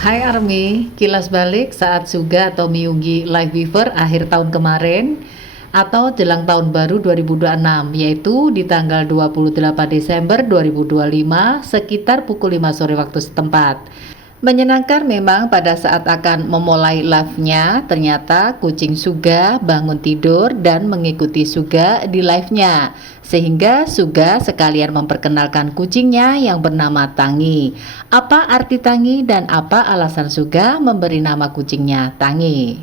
Hai Army, kilas balik saat Suga atau Miyugi Live Weaver akhir tahun kemarin atau jelang tahun baru 2026, yaitu di tanggal 28 Desember 2025 sekitar pukul 5 sore waktu setempat. Menyenangkan memang pada saat akan memulai live-nya, ternyata kucing Suga bangun tidur dan mengikuti Suga di live-nya. Sehingga Suga sekalian memperkenalkan kucingnya yang bernama Tangi. Apa arti Tangi dan apa alasan Suga memberi nama kucingnya Tangi?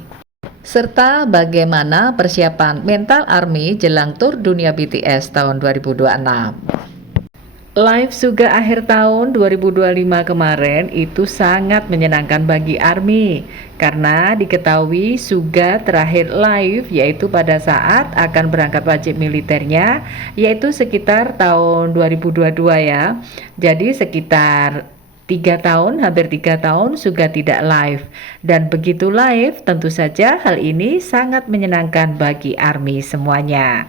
Serta bagaimana persiapan mental Army jelang tur dunia BTS tahun 2026. Live Suga akhir tahun 2025 kemarin itu sangat menyenangkan bagi Army karena diketahui Suga terakhir live yaitu pada saat akan berangkat wajib militernya, yaitu sekitar tahun 2022 ya. Jadi sekitar 3 tahun, hampir 3 tahun Suga tidak live. Dan begitu live, tentu saja hal ini sangat menyenangkan bagi Army semuanya.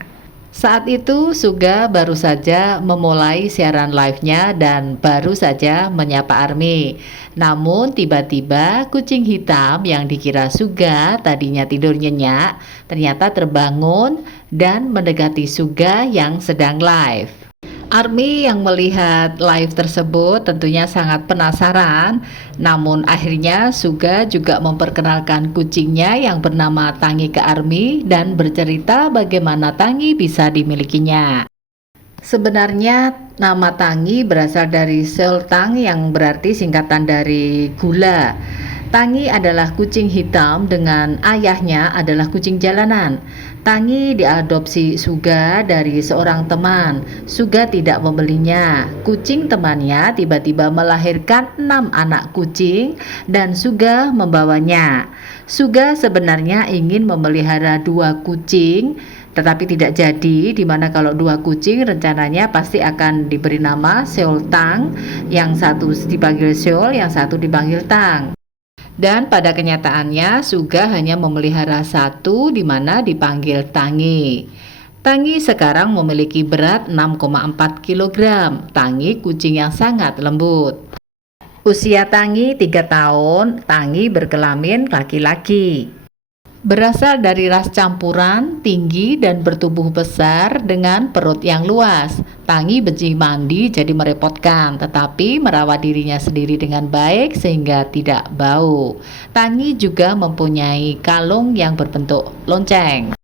Saat itu Suga baru saja memulai siaran live-nya dan baru saja menyapa Army. Namun tiba-tiba kucing hitam yang dikira Suga tadinya tidur nyenyak ternyata terbangun dan mendekati Suga yang sedang live. Army yang melihat live tersebut tentunya sangat penasaran, namun akhirnya Suga juga memperkenalkan kucingnya yang bernama Tangi ke Army dan bercerita bagaimana Tangi bisa dimilikinya. Sebenarnya nama Tangi berasal dari Seoltang yang berarti singkatan dari gula. Tangi adalah kucing hitam dengan ayahnya adalah kucing jalanan. Tangi diadopsi Suga dari seorang teman. Suga tidak membelinya. Kucing temannya tiba-tiba melahirkan 6 anak kucing dan Suga membawanya. Suga sebenarnya ingin memelihara 2 kucing, tetapi tidak jadi, dimana kalau 2 kucing rencananya pasti akan diberi nama Seol Tang, yang satu dipanggil Seol, yang satu dipanggil Tang. Dan pada kenyataannya Suga hanya memelihara 1 di mana dipanggil Tangi. Tangi sekarang memiliki berat 6,4 kg. Tangi kucing yang sangat lembut. Usia Tangi 3 tahun, Tangi berkelamin laki-laki. Berasal dari ras campuran, tinggi dan bertubuh besar dengan perut yang luas. Tangi benci mandi jadi merepotkan, tetapi merawat dirinya sendiri dengan baik sehingga tidak bau. Tangi juga mempunyai kalung yang berbentuk lonceng.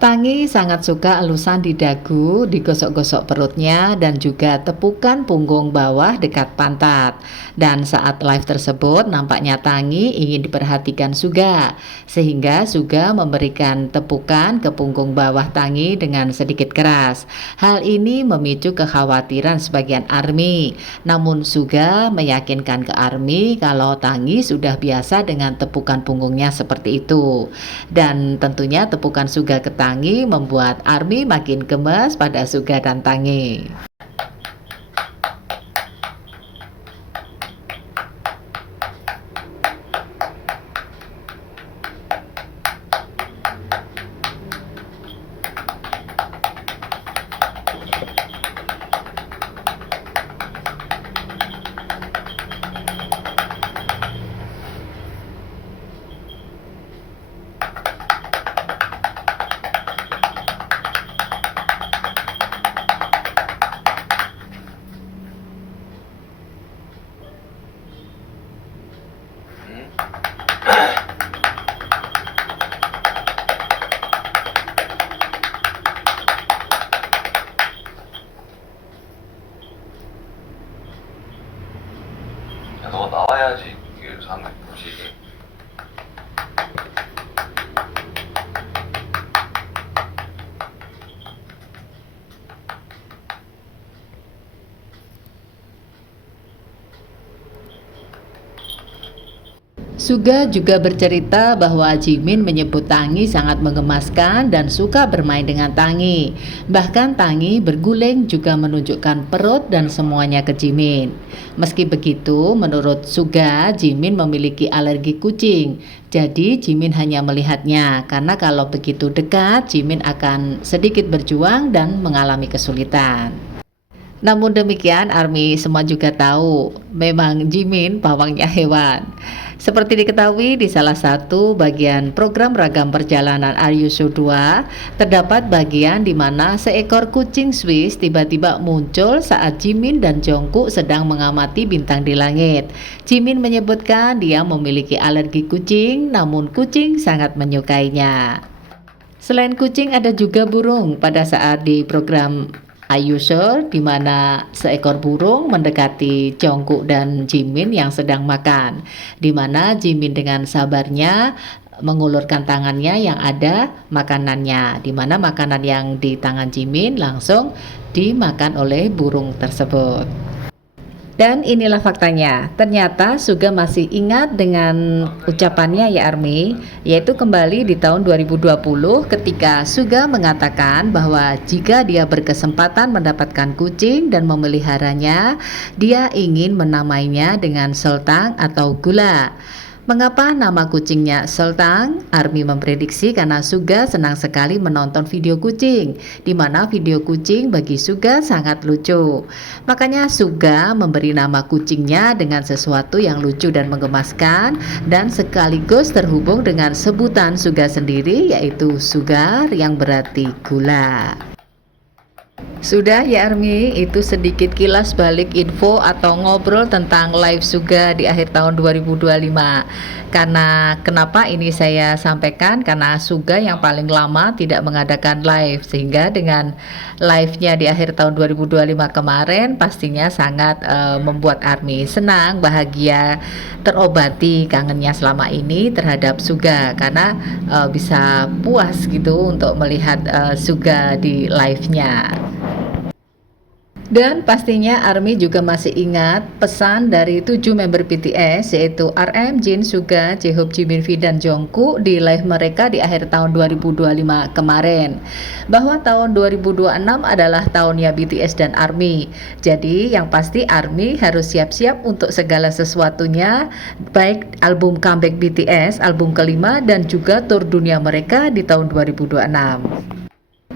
Tangi sangat suka elusan di dagu, digosok-gosok perutnya, dan juga tepukan punggung bawah dekat pantat. Dan saat live tersebut, nampaknya Tangi ingin diperhatikan Suga, sehingga Suga memberikan tepukan ke punggung bawah Tangi dengan sedikit keras. Hal ini memicu kekhawatiran sebagian Army. Namun Suga meyakinkan ke Army kalau Tangi sudah biasa dengan tepukan punggungnya seperti itu. Dan tentunya tepukan Suga ke Tangi membuat Army makin gemes pada Suga dan Tangi. 야, 너가 나와야지 이게 사람들이 보지. Suga juga bercerita bahwa Jimin menyebut Tangi sangat menggemaskan dan suka bermain dengan Tangi. Bahkan Tangi berguling juga menunjukkan perut dan semuanya ke Jimin. Meski begitu, menurut Suga, Jimin memiliki alergi kucing. Jadi Jimin hanya melihatnya, karena kalau begitu dekat, Jimin akan sedikit berjuang dan mengalami kesulitan. Namun demikian, ARMY semua juga tahu, memang Jimin pawangnya hewan. Seperti diketahui di salah satu bagian program ragam perjalanan Are You Show 2, terdapat bagian di mana seekor kucing Swiss tiba-tiba muncul saat Jimin dan Jungkook sedang mengamati bintang di langit. Jimin menyebutkan dia memiliki alergi kucing, namun kucing sangat menyukainya. Selain kucing, ada juga burung pada saat di program Are You Sure, di mana seekor burung mendekati Jungkook dan Jimin yang sedang makan, di mana Jimin dengan sabarnya mengulurkan tangannya yang ada makanannya, di mana makanan yang di tangan Jimin langsung dimakan oleh burung tersebut. Dan inilah faktanya, ternyata Suga masih ingat dengan ucapannya ya ARMY, yaitu kembali di tahun 2020 ketika Suga mengatakan bahwa jika dia berkesempatan mendapatkan kucing dan memeliharanya, dia ingin menamainya dengan Sultang atau Gula. Mengapa nama kucingnya Sultang? ARMY memprediksi karena Suga senang sekali menonton video kucing, di mana video kucing bagi Suga sangat lucu. Makanya Suga memberi nama kucingnya dengan sesuatu yang lucu dan menggemaskan, dan sekaligus terhubung dengan sebutan Suga sendiri, yaitu Sugar yang berarti gula. Sudah ya ARMY, itu sedikit kilas balik info atau ngobrol tentang live Suga di akhir tahun 2025. Karena kenapa ini saya sampaikan, karena Suga yang paling lama tidak mengadakan live, sehingga dengan live-nya di akhir tahun 2025 kemarin pastinya sangat membuat ARMY senang, bahagia, terobati kangennya selama ini terhadap Suga, karena bisa puas gitu untuk melihat Suga di live-nya. Dan pastinya ARMY juga masih ingat pesan dari 7 member BTS, yaitu RM, Jin, Suga, J-Hope, Jimin, V, dan Jungkook di live mereka di akhir tahun 2025 kemarin, bahwa tahun 2026 adalah tahunnya BTS dan ARMY. Jadi yang pasti ARMY harus siap-siap untuk segala sesuatunya, baik album comeback BTS, album kelima, dan juga tur dunia mereka di tahun 2026.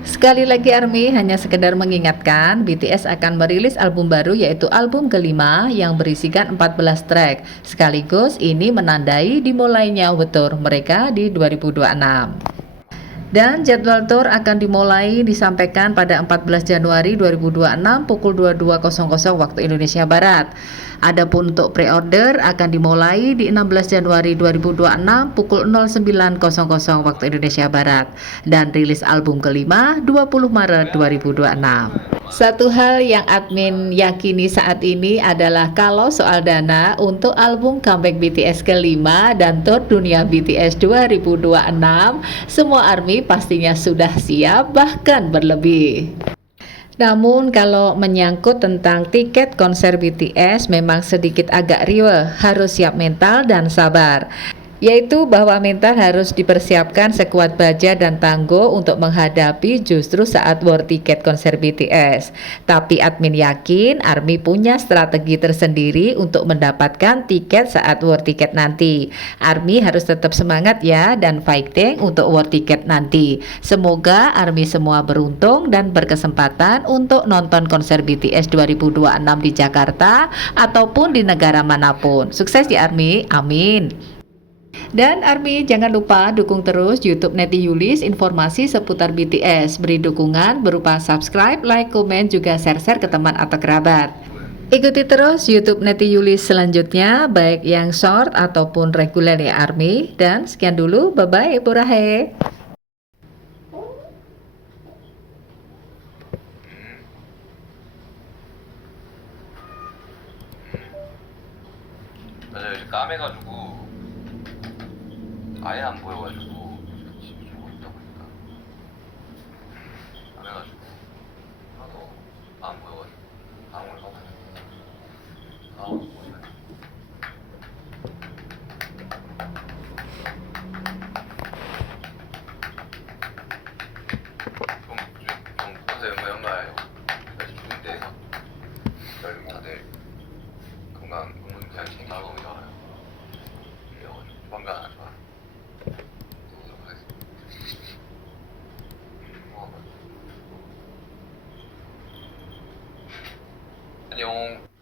Sekali lagi ARMY hanya sekedar mengingatkan, BTS akan merilis album baru, yaitu album kelima yang berisikan 14 track. Sekaligus ini menandai dimulainya tour mereka di 2026. Dan jadwal tour akan dimulai disampaikan pada 14 Januari 2026 pukul 22.00 waktu Indonesia Barat. Adapun untuk pre-order akan dimulai di 16 Januari 2026 pukul 09.00 waktu Indonesia Barat, dan rilis album kelima 20 Maret 2026. Satu hal yang admin yakini saat ini adalah kalau soal dana untuk album comeback BTS kelima dan tour dunia BTS 2026, semua ARMY pastinya sudah siap, bahkan berlebih. Namun kalau menyangkut tentang tiket konser BTS memang sedikit agak riweh, harus siap mental dan sabar. Yaitu bahwa mental harus dipersiapkan sekuat baja dan tangguh untuk menghadapi justru saat war tiket konser BTS. Tapi admin yakin ARMY punya strategi tersendiri untuk mendapatkan tiket saat war tiket nanti. ARMY harus tetap semangat ya, dan fighting untuk war tiket nanti. Semoga ARMY semua beruntung dan berkesempatan untuk nonton konser BTS 2026 di Jakarta ataupun di negara manapun. Sukses ya ARMY, amin. Dan ARMY jangan lupa dukung terus YouTube Neti Yulis informasi seputar BTS. Beri dukungan berupa subscribe, like, komen, juga share-share ke teman atau kerabat. Ikuti terus YouTube Neti Yulis selanjutnya, baik yang short ataupun reguler ya ARMY. Dan sekian dulu, bye-bye Ibu Rahe. 맞아요. 요즘 까매가지고 아예 안 보여가지고 집이 좀 어둡다 보니까 까매가지고 하나도 안 보여가지고 다음을 하고 다음을 보시면 좀 보세요. 연가요. 그래서 죽을 때 여러분 다들 건강 그냥 챙기고 너무 좋아요. 조만간 좋아. 안녕.